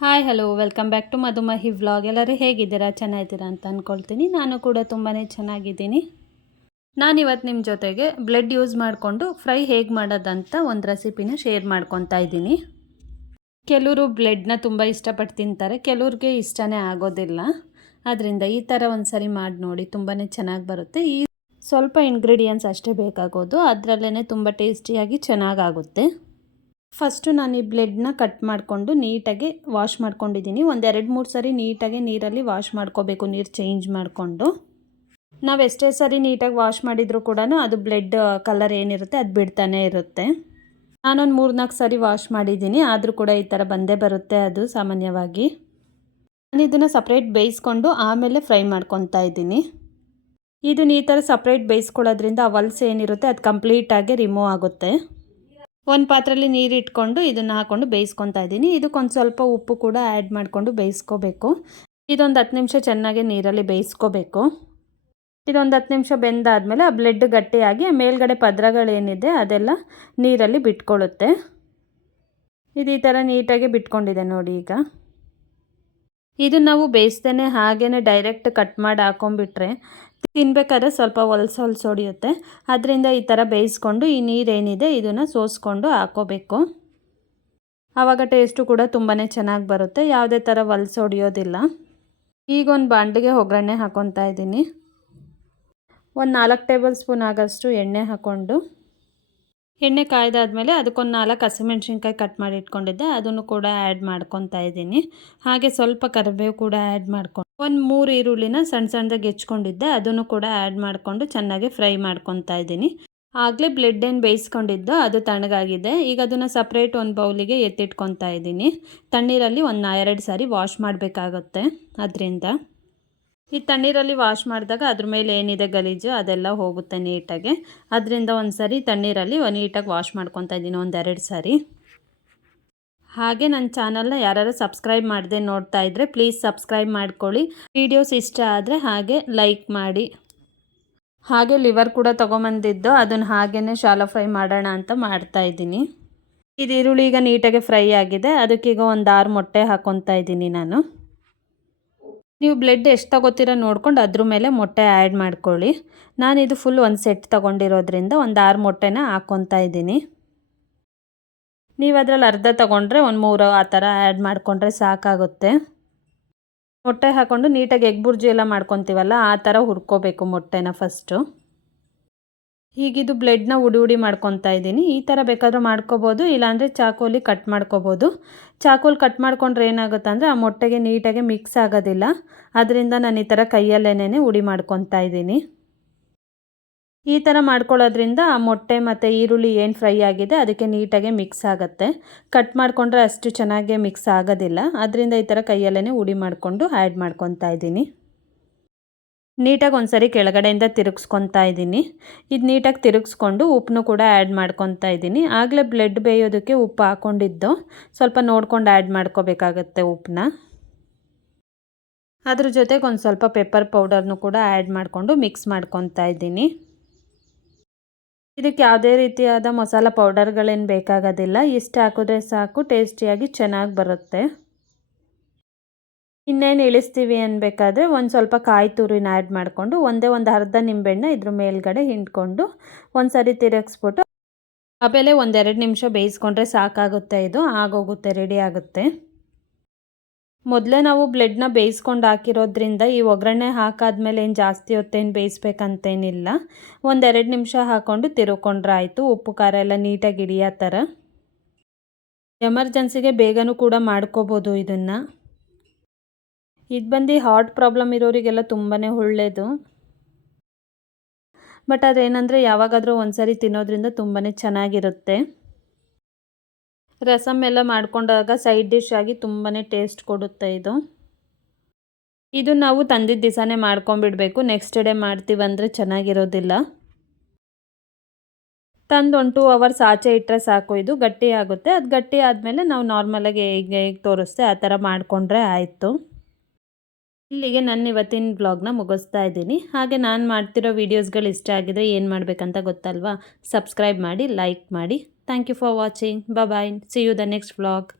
Hi hello welcome back to Madhumahi vlog ಎಲ್ಲರೂ ಹೇಗಿದ್ದೀರಾ? ಚೆನ್ನಾಗಿದ್ದೀರಾ ಅಂತ ಅಂದ್ಕೊಳ್ತೀನಿ ನಾನು ಕೂಡ ತುಂಬಾ ಚೆನ್ನಾಗಿದ್ದೀನಿ. ನಾನಿವತ್ತು ನಿಮ್ಮ ಜೊತೆಗೆ ಬ್ಲೆಡ್ ಯೂಸ್ ಮಾಡಿಕೊಂಡು ಫ್ರೈ ಹೇಗೆ ಮಾಡೋದಂತ ಒಂದು ರೆಸಿಪಿನ ಶೇರ್ ಮಾಡ್ಕೊತಾ ಇದ್ದೀನಿ. ಕೆಲವರು ಬ್ಲೆಡ್ನ ತುಂಬ ಇಷ್ಟಪಟ್ಟು ತಿಂತಾರೆ, ಕೆಲವ್ರಿಗೆ ಇಷ್ಟನೇ ಆಗೋದಿಲ್ಲ. ಆದ್ದರಿಂದ ಈ ಥರ ಒಂದು ಸರಿ ಮಾಡಿ ನೋಡಿ ತುಂಬಾ ಚೆನ್ನಾಗಿ ಬರುತ್ತೆ. ಈ ಸ್ವಲ್ಪ ಇಂಗ್ರೀಡಿಯೆಂಟ್ಸ್ ಅಷ್ಟೇ ಬೇಕಾಗೋದು. ಅದರಲ್ಲೇ ತುಂಬ ಟೇಸ್ಟಿಯಾಗಿ ಚೆನ್ನಾಗಾಗುತ್ತೆ. ಫಸ್ಟು ನಾನು ಈ ಬ್ಲೆಡ್ನ ಕಟ್ ಮಾಡಿಕೊಂಡು ನೀಟಾಗಿ ವಾಶ್ ಮಾಡ್ಕೊಂಡಿದ್ದೀನಿ. ಒಂದು ಎರಡು ಮೂರು ಸರಿ ನೀಟಾಗಿ ನೀರಲ್ಲಿ ವಾಶ್ ಮಾಡ್ಕೋಬೇಕು, ನೀರು ಚೇಂಜ್ ಮಾಡಿಕೊಂಡು. ನಾವು ಎಷ್ಟೇ ಸರಿ ನೀಟಾಗಿ ವಾಶ್ ಮಾಡಿದರೂ ಕೂಡ ಅದು ಬ್ಲೆಡ್ ಕಲರ್ ಏನಿರುತ್ತೆ ಅದು ಬಿಡ್ತಾನೆ ಇರುತ್ತೆ. ನಾನೊಂದು ಮೂರು ನಾಲ್ಕು ಸರಿ ವಾಶ್ ಮಾಡಿದ್ದೀನಿ. ಆದರೂ ಕೂಡ ಈ ಥರ ಬಂದೇ ಬರುತ್ತೆ ಅದು ಸಾಮಾನ್ಯವಾಗಿ. ನಾನು ಇದನ್ನು ಸಪ್ರೇಟ್ ಬೇಯಿಸ್ಕೊಂಡು ಆಮೇಲೆ ಫ್ರೈ ಮಾಡ್ಕೊತಾ ಇದ್ದೀನಿ. ಇದನ್ನ ಈ ಥರ ಸಪ್ರೇಟ್ ಬೇಯಿಸ್ಕೊಳ್ಳೋದ್ರಿಂದ ಆ ವಲ್ಸ್ ಏನಿರುತ್ತೆ ಅದು ಕಂಪ್ಲೀಟಾಗಿ ರಿಮೂವ್ ಆಗುತ್ತೆ. ಒಂದು ಪಾತ್ರೆಯಲ್ಲಿ ನೀರು ಇಟ್ಕೊಂಡು ಇದನ್ನು ಹಾಕ್ಕೊಂಡು ಬೇಯಿಸ್ಕೊತಾ ಇದ್ದೀನಿ. ಇದಕ್ಕೊಂದು ಸ್ವಲ್ಪ ಉಪ್ಪು ಕೂಡ ಆ್ಯಡ್ ಮಾಡಿಕೊಂಡು ಬೇಯಿಸ್ಕೋಬೇಕು. ಇದೊಂದು ಹತ್ತು ನಿಮಿಷ ಚೆನ್ನಾಗಿ ನೀರಲ್ಲಿ ಬೇಯಿಸ್ಕೋಬೇಕು. ಇದೊಂದು ಹತ್ತು ನಿಮಿಷ ಬೆಂದಾದಮೇಲೆ ಆ ಬ್ಲೆಡ್ ಗಟ್ಟಿಯಾಗಿ ಮೇಲ್ಗಡೆ ಪದ್ರಗಳೇನಿದೆ ಅದೆಲ್ಲ ನೀರಲ್ಲಿ ಬಿಟ್ಕೊಳ್ಳುತ್ತೆ ಇದು ಈ ಥರ ನೀಟಾಗಿ ಬಿಟ್ಕೊಂಡಿದೆ ನೋಡಿ ಈಗ. ಇದು ನಾವು ಬೇಯಿಸ್ದೇ ಹಾಗೇ ಡೈರೆಕ್ಟ್ ಕಟ್ ಮಾಡಿ ಹಾಕೊಂಡ್ಬಿಟ್ರೆ ತಿನ್ಬೇಕಾದ್ರೆ ಸ್ವಲ್ಪ ಹೊಲ್ಸು ಹೊಲ್ಸು ಹೊಡೆಯುತ್ತೆ. ಅದರಿಂದ ಈ ಥರ ಬೇಯಿಸ್ಕೊಂಡು ಈ ನೀರೇನಿದೆ ಇದನ್ನು ಸೋಸ್ಕೊಂಡು ಹಾಕೋಬೇಕು. ಆವಾಗ ಟೇಸ್ಟು ಕೂಡ ತುಂಬಾ ಚೆನ್ನಾಗಿ ಬರುತ್ತೆ. ಯಾವುದೇ ಥರ ಹೊಲ್ಸು ಹೊಡೆಯೋದಿಲ್ಲ. ಈಗ ಒಂದು ಬಾಂಡಿಗೆ ಒಗ್ಗರಣೆ ಹಾಕೊತಾ ಇದ್ದೀನಿ ಒಂದು ನಾಲ್ಕು ಟೇಬಲ್ ಸ್ಪೂನ್ ಆಗೋಷ್ಟು ಎಣ್ಣೆ ಹಾಕ್ಕೊಂಡು ಎಣ್ಣೆ ಕಾಯ್ದಾದ್ಮೇಲೆ ಅದಕ್ಕೊಂದು ನಾಲ್ಕು ಹಸಿಮೆಣ್ಸಿನ್ಕಾಯಿ ಕಟ್ ಮಾಡಿ ಇಟ್ಕೊಂಡಿದ್ದೆ. ಅದನ್ನು ಕೂಡ ಆ್ಯಡ್ ಮಾಡ್ಕೊತಾ ಇದ್ದೀನಿ. ಹಾಗೆ ಸ್ವಲ್ಪ ಕರಿಬೇವು ಕೂಡ ಆ್ಯಡ್ ಮಾಡ್ಕೊಂಡು ಒಂದು ಮೂರು ಈರುಳ್ಳಿನ ಸಣ್ಣ ಸಣ್ಣದಾಗಿ ಹೆಚ್ಕೊಂಡಿದ್ದೆ. ಅದನ್ನು ಕೂಡ ಆ್ಯಡ್ ಮಾಡಿಕೊಂಡು ಚೆನ್ನಾಗಿ ಫ್ರೈ ಮಾಡ್ಕೊತಾ ಇದ್ದೀನಿ. ಆಗಲೇ ಬ್ಲೆಡ್ ಏನು ಬೇಯಿಸ್ಕೊಂಡಿದ್ದು ಅದು ತಣ್ಣಗಾಗಿದೆ. ಈಗ ಅದನ್ನು ಸಪ್ರೇಟ್ ಒಂದು ಬೌಲಿಗೆ ಎತ್ತಿಟ್ಕೊತಾ ಇದ್ದೀನಿ. ತಣ್ಣೀರಲ್ಲಿ ಒಂದು ಎರಡು ಸಾರಿ ವಾಶ್ ಮಾಡಬೇಕಾಗುತ್ತೆ. ಅದರಿಂದ ಈ ತಣ್ಣೀರಲ್ಲಿ ವಾಶ್ ಮಾಡಿದಾಗ ಅದ್ರ ಮೇಲೆ ಏನಿದೆ ಗಲೀಜು ಅದೆಲ್ಲ ಹೋಗುತ್ತೆ ನೀಟಾಗಿ. ಅದರಿಂದ ಒಂದು ಸರಿ ತಣ್ಣೀರಲ್ಲಿ ನೀಟಾಗಿ ವಾಶ್ ಮಾಡ್ಕೊತಾ ಇದ್ದೀನಿ ಒಂದೆರಡು ಸಾರಿ. ಹಾಗೆ ನನ್ನ ಚಾನಲ್ನ ಯಾರು ಸಬ್ಸ್ಕ್ರೈಬ್ ಮಾಡದೆ ನೋಡ್ತಾ ಇದ್ದರೆ ಪ್ಲೀಸ್ ಸಬ್ಸ್ಕ್ರೈಬ್ ಮಾಡ್ಕೊಳ್ಳಿ. ವೀಡಿಯೋಸ್ ಇಷ್ಟ ಆದರೆ ಹಾಗೆ ಲೈಕ್ ಮಾಡಿ. ಹಾಗೆ ಲಿವರ್ ಕೂಡ ತೊಗೊಂಬಂದಿದ್ದು, ಅದನ್ನು ಹಾಗೇ ಶಾಲೋ ಫ್ರೈ ಮಾಡೋಣ ಅಂತ ಮಾಡ್ತಾ ಇದ್ದೀನಿ. ಇದು ಈರುಳ್ಳಿ ಈಗ ನೀಟಾಗಿ ಫ್ರೈ ಆಗಿದೆ, ಅದಕ್ಕೀಗ ಒಂದು ಆರು ಮೊಟ್ಟೆ ಹಾಕೊತಾ ಇದ್ದೀನಿ ನಾನು. ನೀವು ಬ್ಲಡ್ ಎಷ್ಟು ತಗೋತೀರ ನೋಡ್ಕೊಂಡು ಅದ್ರ ಮೇಲೆ ಮೊಟ್ಟೆ ಆ್ಯಡ್ ಮಾಡ್ಕೊಳ್ಳಿ. ನಾನಿದು ಫುಲ್ ಒಂದು ಸೆಟ್ ತಗೊಂಡಿರೋದ್ರಿಂದ ಒಂದು ಆರು ಮೊಟ್ಟೆನ ಹಾಕ್ಕೊತಾ ಇದ್ದೀನಿ. ನೀವು ಅದರಲ್ಲಿ ಅರ್ಧ ತೊಗೊಂಡ್ರೆ ಒಂದು ಮೂರು ಆ ಥರ ಆ್ಯಡ್ ಮಾಡಿಕೊಂಡ್ರೆ ಸಾಕಾಗುತ್ತೆ. ಮೊಟ್ಟೆ ಹಾಕ್ಕೊಂಡು ನೀಟಾಗಿ ಎಗ್ ಬುರ್ಜಿ ಎಲ್ಲ ಮಾಡ್ಕೊತೀವಲ್ಲ, ಆ ಥರ ಹುರ್ಕೋಬೇಕು ಮೊಟ್ಟೆನ ಫಸ್ಟು ಹೀಗಿದು ಬ್ಲೆಡ್ನ ಉಡಿ ಉಡಿ ಮಾಡ್ಕೊತಾ ಇದ್ದೀನಿ. ಈ ಥರ ಬೇಕಾದರೂ ಮಾಡ್ಕೋಬೋದು, ಇಲ್ಲಾಂದರೆ ಚಾಕೋಲಿ ಕಟ್ ಮಾಡ್ಕೋಬೋದು. ಚಾಕೋಲಿ ಕಟ್ ಮಾಡ್ಕೊಂಡ್ರೆ ಏನಾಗುತ್ತೆ ಅಂದರೆ ಆ ಮೊಟ್ಟೆಗೆ ನೀಟಾಗಿ ಮಿಕ್ಸ್ ಆಗೋದಿಲ್ಲ. ಅದರಿಂದ ನಾನು ಈ ಥರ ಕೈಯಲ್ಲೇನೇ ಉಡಿ ಮಾಡ್ಕೊತಾ ಇದ್ದೀನಿ. ಈ ಥರ ಮಾಡ್ಕೊಳ್ಳೋದ್ರಿಂದ ಆ ಮೊಟ್ಟೆ ಮತ್ತು ಈರುಳ್ಳಿ ಏನು ಫ್ರೈ ಆಗಿದೆ ಅದಕ್ಕೆ ನೀಟಾಗಿ ಮಿಕ್ಸ್ ಆಗುತ್ತೆ. ಕಟ್ ಮಾಡಿಕೊಂಡ್ರೆ ಅಷ್ಟು ಚೆನ್ನಾಗಿ ಮಿಕ್ಸ್ ಆಗೋದಿಲ್ಲ. ಅದರಿಂದ ಈ ಥರ ಕೈಯಲ್ಲೇ ಉಡಿ ಮಾಡಿಕೊಂಡು ಆ್ಯಡ್ ಮಾಡ್ಕೊತಾ ಇದ್ದೀನಿ. ನೀಟಾಗಿ ಒಂದ್ಸರಿ ಕೆಳಗಡೆಯಿಂದ ತಿರುಗಿಸ್ಕೊತಾ ಇದ್ದೀನಿ. ಇದು ನೀಟಾಗಿ ತಿರುಗಿಸ್ಕೊಂಡು ಉಪ್ಪನ್ನು ಕೂಡ ಆ್ಯಡ್ ಮಾಡ್ಕೊತಾ ಇದ್ದೀನಿ. ಆಗಲೇ ಬ್ಲೆಡ್ ಬೇಯೋದಕ್ಕೆ ಉಪ್ಪು ಹಾಕ್ಕೊಂಡಿದ್ದು ಸ್ವಲ್ಪ ನೋಡ್ಕೊಂಡು ಆ್ಯಡ್ ಮಾಡ್ಕೋಬೇಕಾಗತ್ತೆ ಉಪ್ಪನ್ನ ಅದ್ರ ಜೊತೆಗೆ ಒಂದು ಸ್ವಲ್ಪ ಪೆಪ್ಪರ್ ಪೌಡರ್ನು ಕೂಡ ಆ್ಯಡ್ ಮಾಡಿಕೊಂಡು ಮಿಕ್ಸ್ ಮಾಡ್ಕೊತಾ ಇದ್ದೀನಿ. ಇದಕ್ಕೆ ಯಾವುದೇ ರೀತಿಯಾದ ಮಸಾಲ ಪೌಡರ್ಗಳೇನು ಬೇಕಾಗೋದಿಲ್ಲ. ಇಷ್ಟು ಹಾಕಿದ್ರೆ ಸಾಕು, ಟೇಸ್ಟಿಯಾಗಿ ಚೆನ್ನಾಗಿ ಬರುತ್ತೆ. ಇನ್ನೇನು ಇಳಿಸ್ತೀವಿ ಅನ್ಬೇಕಾದ್ರೆ ಒಂದು ಸ್ವಲ್ಪ ಕಾಯಿ ತುರಿನ ಆ್ಯಡ್ ಮಾಡಿಕೊಂಡು ಒಂದೇ ಒಂದು ಅರ್ಧ ನಿಂಬೆಹಣ್ಣ ಇದ್ರ ಮೇಲ್ಗಡೆ ಹಿಂಡ್ಕೊಂಡು ಒಂದು ಸರಿ ತಿರುಗಿಸ್ಬಿಟ್ಟು ಆಮೇಲೆ ಒಂದೆರಡು ನಿಮಿಷ ಬೇಯಿಸ್ಕೊಂಡ್ರೆ ಸಾಕಾಗುತ್ತೆ ಇದು, ಆಗೋಗುತ್ತೆ ರೆಡಿ ಆಗುತ್ತೆ. ಮೊದಲೇ ನಾವು ಬ್ಲೆಡ್ನ ಬೇಯಿಸ್ಕೊಂಡು ಹಾಕಿರೋದ್ರಿಂದ ಈ ಒಗ್ಗರಣೆ ಹಾಕಾದ್ಮೇಲೆ ಏನು ಜಾಸ್ತಿ ಹೊತ್ತೇನು ಬೇಯಿಸ್ಬೇಕಂತೇನಿಲ್ಲ. ಒಂದೆರಡು ನಿಮಿಷ ಹಾಕ್ಕೊಂಡು ತಿರುಕೊಂಡ್ರೆ ಆಯಿತು, ಉಪ್ಪು, ಖಾರ ಎಲ್ಲ ನೀಟಾಗಿ ಹಿಡಿಯೋ ಥರ. ಎಮರ್ಜೆನ್ಸಿಗೆ ಬೇಗನೂ ಕೂಡ ಮಾಡ್ಕೋಬೋದು ಇದನ್ನು. ಇದು ಬಂದು ಹಾರ್ಟ್ ಪ್ರಾಬ್ಲಮ್ ಇರೋರಿಗೆಲ್ಲ ತುಂಬಾ ಒಳ್ಳೆಯದು ಬಟ್ ಅದೇನೆಂದರೆ ಯಾವಾಗಾದರೂ ಒಂದ್ಸರಿ ತಿನ್ನೋದ್ರಿಂದ ತುಂಬಾ ಚೆನ್ನಾಗಿರುತ್ತೆ. ರಸಮ್ ಎಲ್ಲ ಮಾಡಿಕೊಂಡಾಗ ಸೈಡ್ ಡಿಶ್ ಆಗಿ ತುಂಬಾ ಟೇಸ್ಟ್ ಕೊಡುತ್ತೆ ಇದು. ಇದು ನಾವು ತಂದಿದ್ದ ದಿವಸನೇ ಮಾಡ್ಕೊಂಬಿಡಬೇಕು ನೆಕ್ಸ್ಟ್ ಡೇ ಮಾಡ್ತೀವಂದರೆ ಚೆನ್ನಾಗಿರೋದಿಲ್ಲ. ತಂದು ಒನ್ ಟೂ ಅವರ್ಸ್ ಆಚೆ ಇಟ್ಟರೆ ಸಾಕು ಇದು, ಗಟ್ಟಿ ಆಗುತ್ತೆ. ಅದು ಗಟ್ಟಿ ಆದಮೇಲೆ ನಾವು ನಾರ್ಮಲಾಗಿ ಹೇಗೆ ಹೇಗೆ ತೋರಿಸ್ತೆ ಆ ಥರ ಮಾಡಿಕೊಂಡ್ರೆ ಆಯಿತು. ಇಲ್ಲಿಗೆ ನನ್ನ ಇವತ್ತಿನ ಬ್ಲಾಗ್ನ ಮುಗಿಸ್ತಾ ಇದ್ದೀನಿ. ಹಾಗೆ ನಾನು ಮಾಡ್ತಿರೋ ವೀಡಿಯೋಸ್ಗಳು ಇಷ್ಟ ಆಗಿದ್ರೆ ಏನು ಮಾಡಬೇಕಂತ ಗೊತ್ತಲ್ವಾ? ಸಬ್ಸ್ಕ್ರೈಬ್ ಮಾಡಿ ಲೈಕ್ ಮಾಡಿ. Thank you for watching bye see you the next vlog